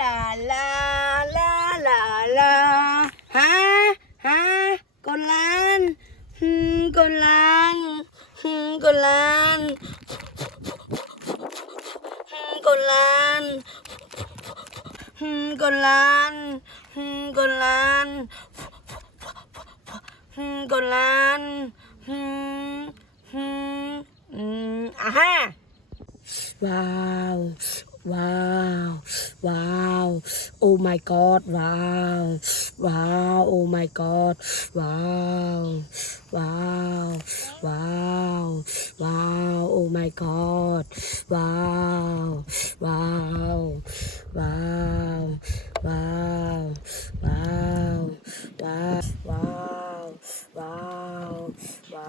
ลาลาลาลาลาฮะฮะกดล้านกดล้านกดล้านกดล้านกดล้านกดล้านกดล้านอ่ะฮะว้าวว้าวว้าว oh my god ว้าวว้าว oh my god ว้าวว้าวว้าวว้าว oh my god ว้าวว้าวว้าวว้าวว้าวว้าวว้าวว้าวว้า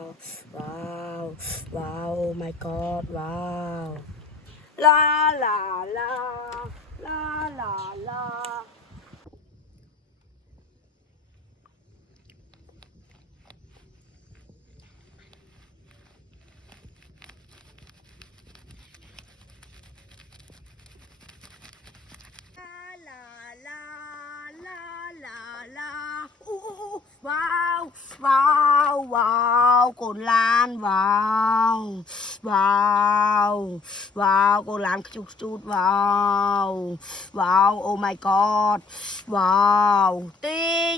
วว้าวว้าว oh my god ว้าวลาลาลาลาลาลาลาลาลาลาลาอู้ว้าวว้าวว้าวกดล้านว้าวว้าวว้าวกดล้านจุดจุดว้าวว้าว oh my god ว้าวติ๊ง